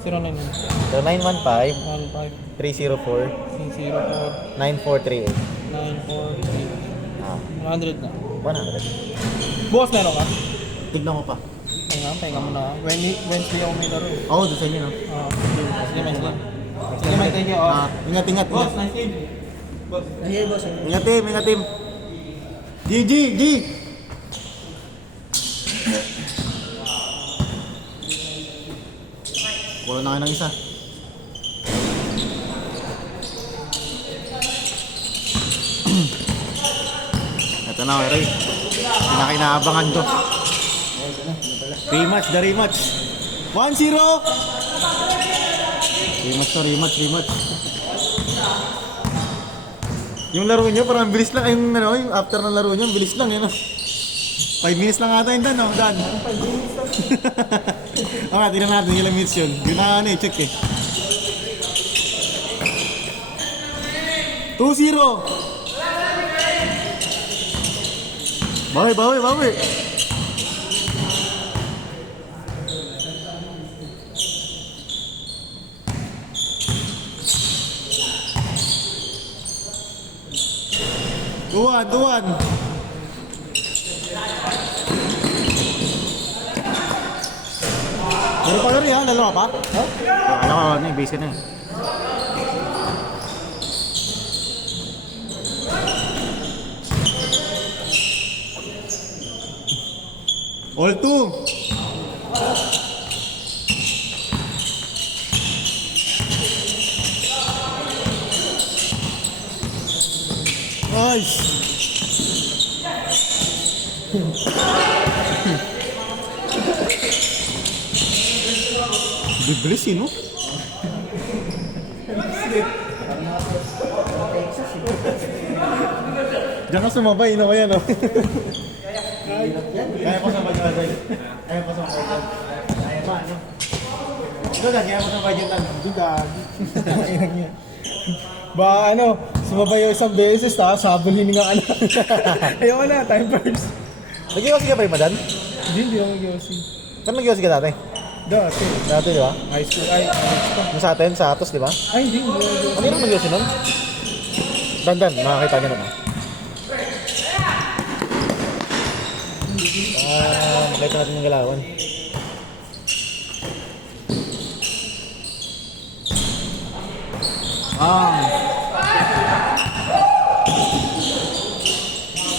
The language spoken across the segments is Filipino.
0915 15 304 304 9438. 943 Ah, 100 na. 100. Bukas meron ka? Tignan ko pa. Pahinga mo na. Wednesday ako may laro. Oo, doon sa inyo, no? Sige, may game. Sige, may thank you. Ingat, ingat. Boss, nice game. Boss. Ayun, boss. Ingat, team, ingat, team. G. Kulang na kayo ng isa. Ito na, Ray. Pinakinaabangan ko. Rematch, the rematch. 1-0! Rematch. Yung laro niyo parang bilis lang. Yung, yung after ng laro niyo, bilis lang. Yun, 5 minutes lang ata yung Dan, no? Dan. 5 minutes lang. Okay, tignan natin ilang minutes yun. Yun na check eh. 2-0! Bawi! Tuwan! Meron pa rin ha? Lalo ka pa? Ha? Alam ko, ano yung base ka na eh. All two! Nice! Bibilis no? Diyan ka sumabay, no? Kaya, no? Kaya ko sumabay dyan, Day. Kaya ko sumabay dyan. Kaya pa, no? Kaya ko sumabay dyan. Ba sumabay yung isang beses, sabulin nga ka na. Ayoko na, time first. Nag-iwas ka pa rin, Madan? Hindi ako mag-yosi. Saan nag-iwas ka dati? Dati, di ba? high school, college pa. Yung sa atin, sa Atos, di ba? Ay, hindi ako mag-yosi. Ano yung nag-iwas nun? Dan, makakita niyo nun, makita natin yung galawan.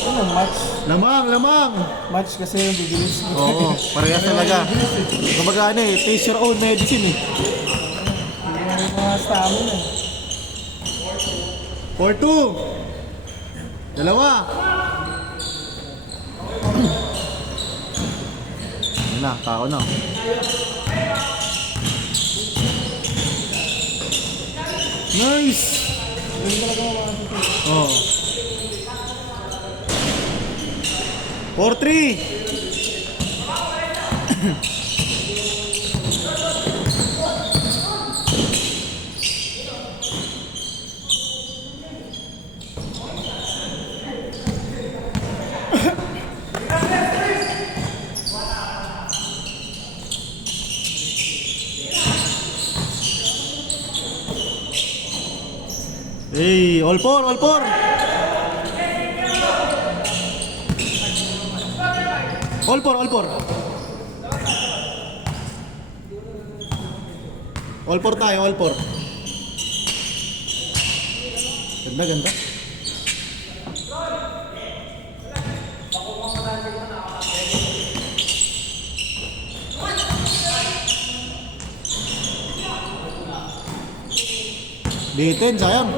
Ano, match? Lamang! Match kasi yung bibilis. Oo, parehas talaga. Kumbaga taste your own medicine eh. Yung mga stamina. 4-2! Dalawa! Ano na, tao na. Nice! Yung talaga mga Oh. 4-3! Hey, all four! All four tayo, all four. Ganda. Bitin, sayang.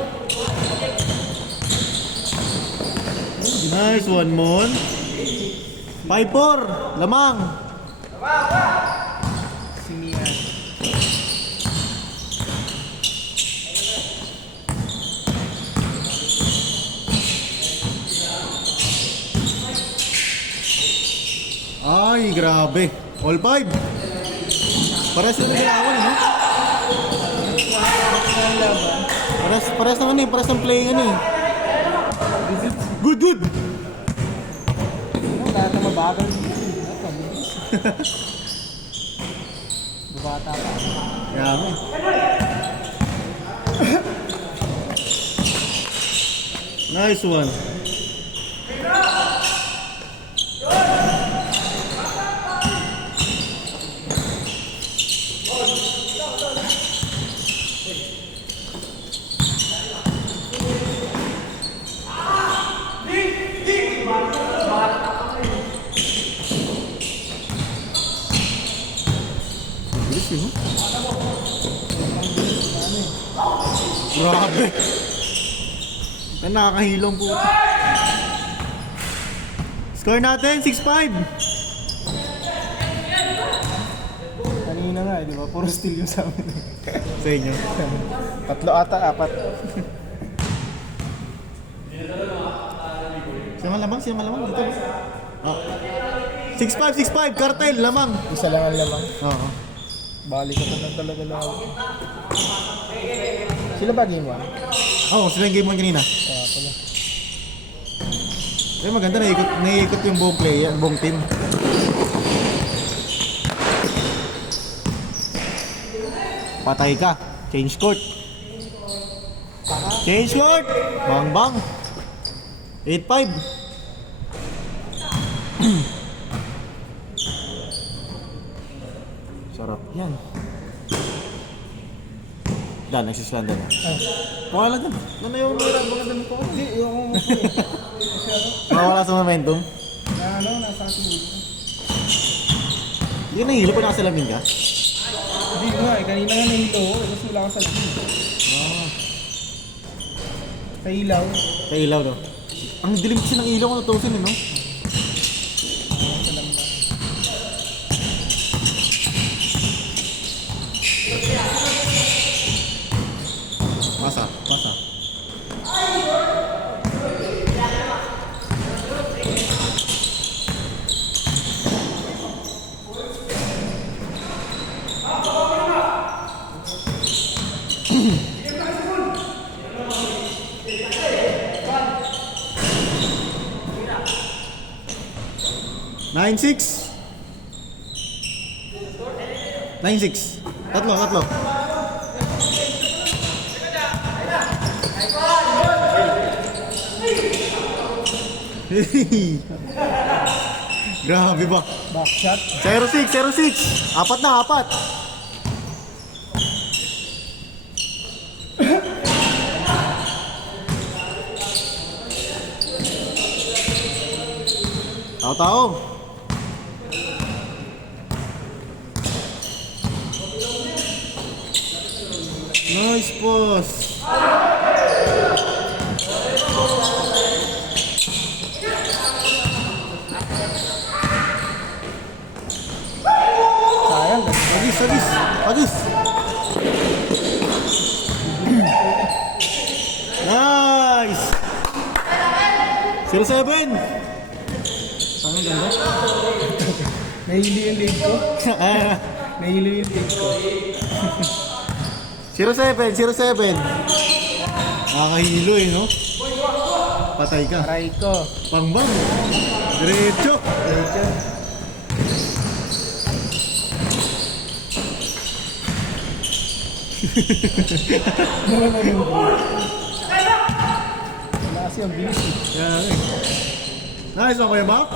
Nice, one more. 5-4, lamang. sinihan. Ay, grabe. All 5. Pares na nagalawan, no? Pares ng pares ng playing Good. Lahat na mabagal. Bata pa. Grabe. Nice one. Bilis yun, no? Grabe. Nakakahilong po. Score natin, 6-5. Kanina nga di ba? Puro steal yung sa amin. Sa inyo. 3 ata, 4. Sino malamang? Sino malamang? Dito. Oh. 6-5, 6-5. Cartel, lamang. Isa lang ang lamang. Oo. Balik ka na talaga lang. Sila ba game 1? Oo, sila yung game 1 kanina. Kaya pala. Ay, maganda. Naiikot yung buong play, yung buong team. Patay ka. Change court. Change court. Bang bang. 8-5. Sarap yan. Dan, nagsislandan na. Ay, Pakala dyan. Ano yung maganda mo po? hindi, yung kasi ano, Mawala sa momentum. na ano, nasa ating ulo. Hindi ka nahihilo pa nakasalamin ka? Hindi nga eh, kanina nga nahilo ko, kasi wala ka sa labi. Sa ilaw. Sa ilaw, no? Ang dilim kasi ng ilaw ko natusin, no? Sa lamang. Pasa, pasa. Nine six. 9-6. Tatlo. Grabe ba? Backshot. 0-6. Apat na, apat. Tao. Nice boss. Sayang. Agis. Nice. 0-7. Ang ganda. Nahili yung lead ko. Nahili yung lead ko. 0-7. Nakakahilo eh, no? Patay ka. Aray ko. Pangbang. Diretso. Wala kasi ang bilis eh. Yan eh. Nice one, Kuya Bak.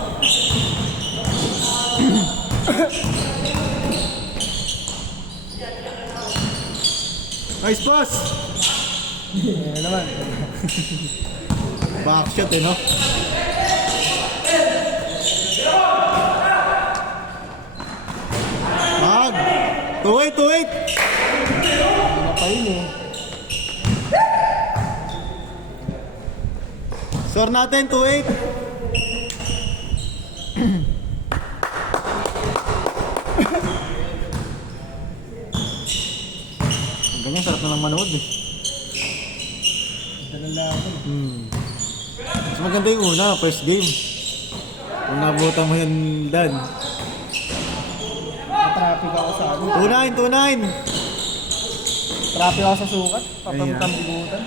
Nice pass. Ayan naman. Backshot eh, no? Mag. 2-8. Ano pa yun eh. Score natin, 2-8. Ang ganyan, sarap na lang manood eh. Ito na lang ako. Mas maganda yung una, first game. Kung nabutan mo yan, Dan. Traffic ako sa ano. 2-9. Traffic ako sa sukat. Ayan. Papamutan.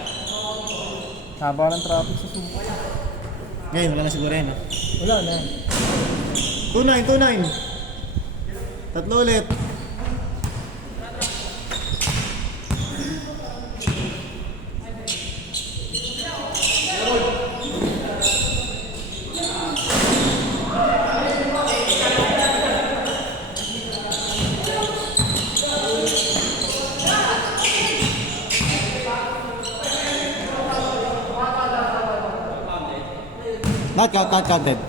Haba ng traffic sa sukat. Ngayon, wala na siguro yan. Wala na. 2-9. Tatlo ulit. Not counted.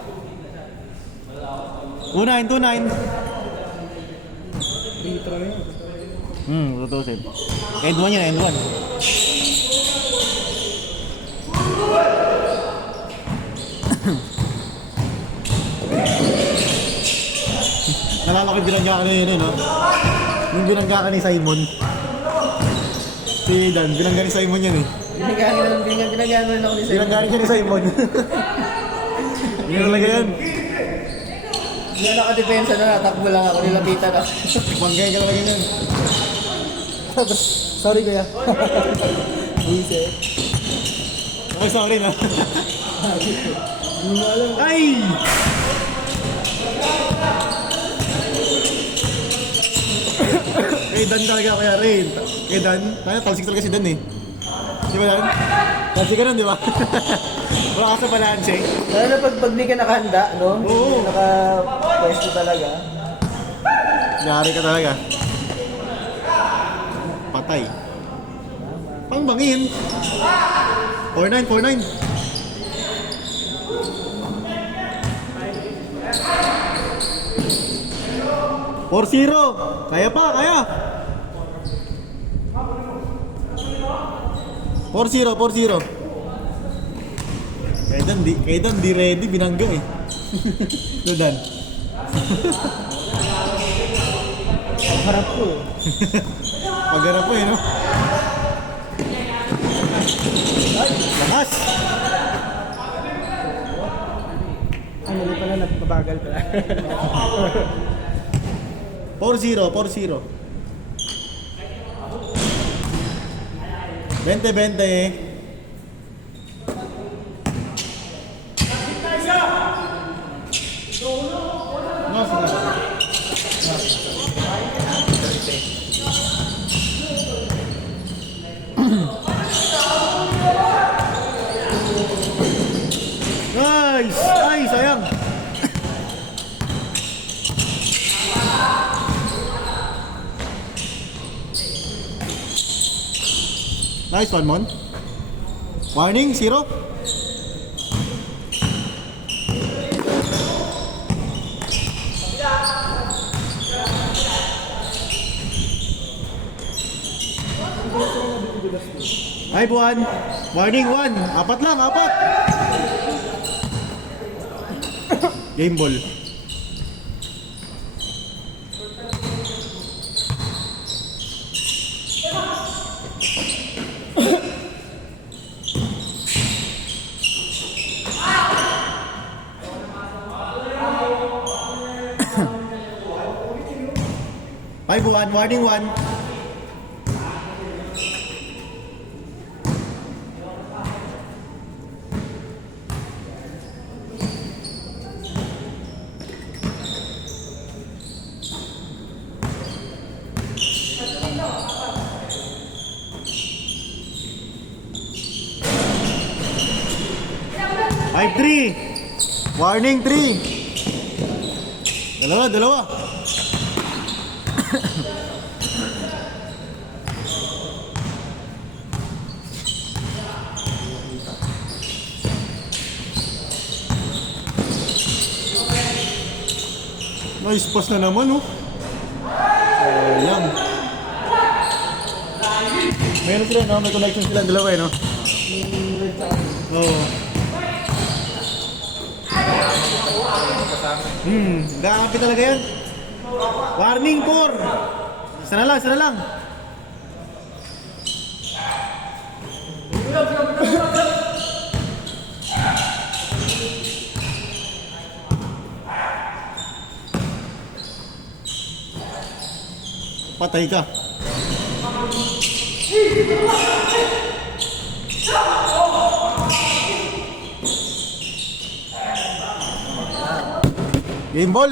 2-9. Retro yun. Tutusin. End 1 yun, end 1. Nalala ko yung binangga ka na yun, no? Yung binangga ka ni Simon. Si Dan, binangga ni Simon yan eh. Binagano rin ako ni Sir. Binangga siya ni Simon. Yun talaga yan. Hindi na nakadepensa na, takbo lang ako, nilapitan ako. Banggay ka talaga yan. Sorry kuya. Buise. Ay, sorry na. Hindi mo alam. Ay! Kay Dan talaga kaya rin. Kay Dan, talsik talaga si Dan eh. Di ba Dan? Talsik ka nun, di ba? Wala ka sa balanse. Lalo na pag di ka nakahanda, no? Oo. Naka-pwesto talaga. Nari ka talaga. Patay. Pangbangin. 4-9. 4-0. Kaya pa, kaya. 4-0. Kaya Dan, di ready, binangga eh. No, Dan. Harap ko eh. Pagharap po eh, no? Lakas! Ang mali pala, nagpabagal pala. 4-0. 20-20. Nice! Ay, sayang! Nice one, Mon. Warning, 0. Ay, buwan. Warning, 1. Apat lang, 4. Game ball. Ay, buwan. Warning, 1. Ay, 3. Warning, 3. Dalawa. Nice pass na naman, oh. Sayang. Meron sila, no? May connection sila dalawa, eh, no? Oo. Gakampi talaga yan. Warning, 4. Isa na lang. Patay ka. Game ball.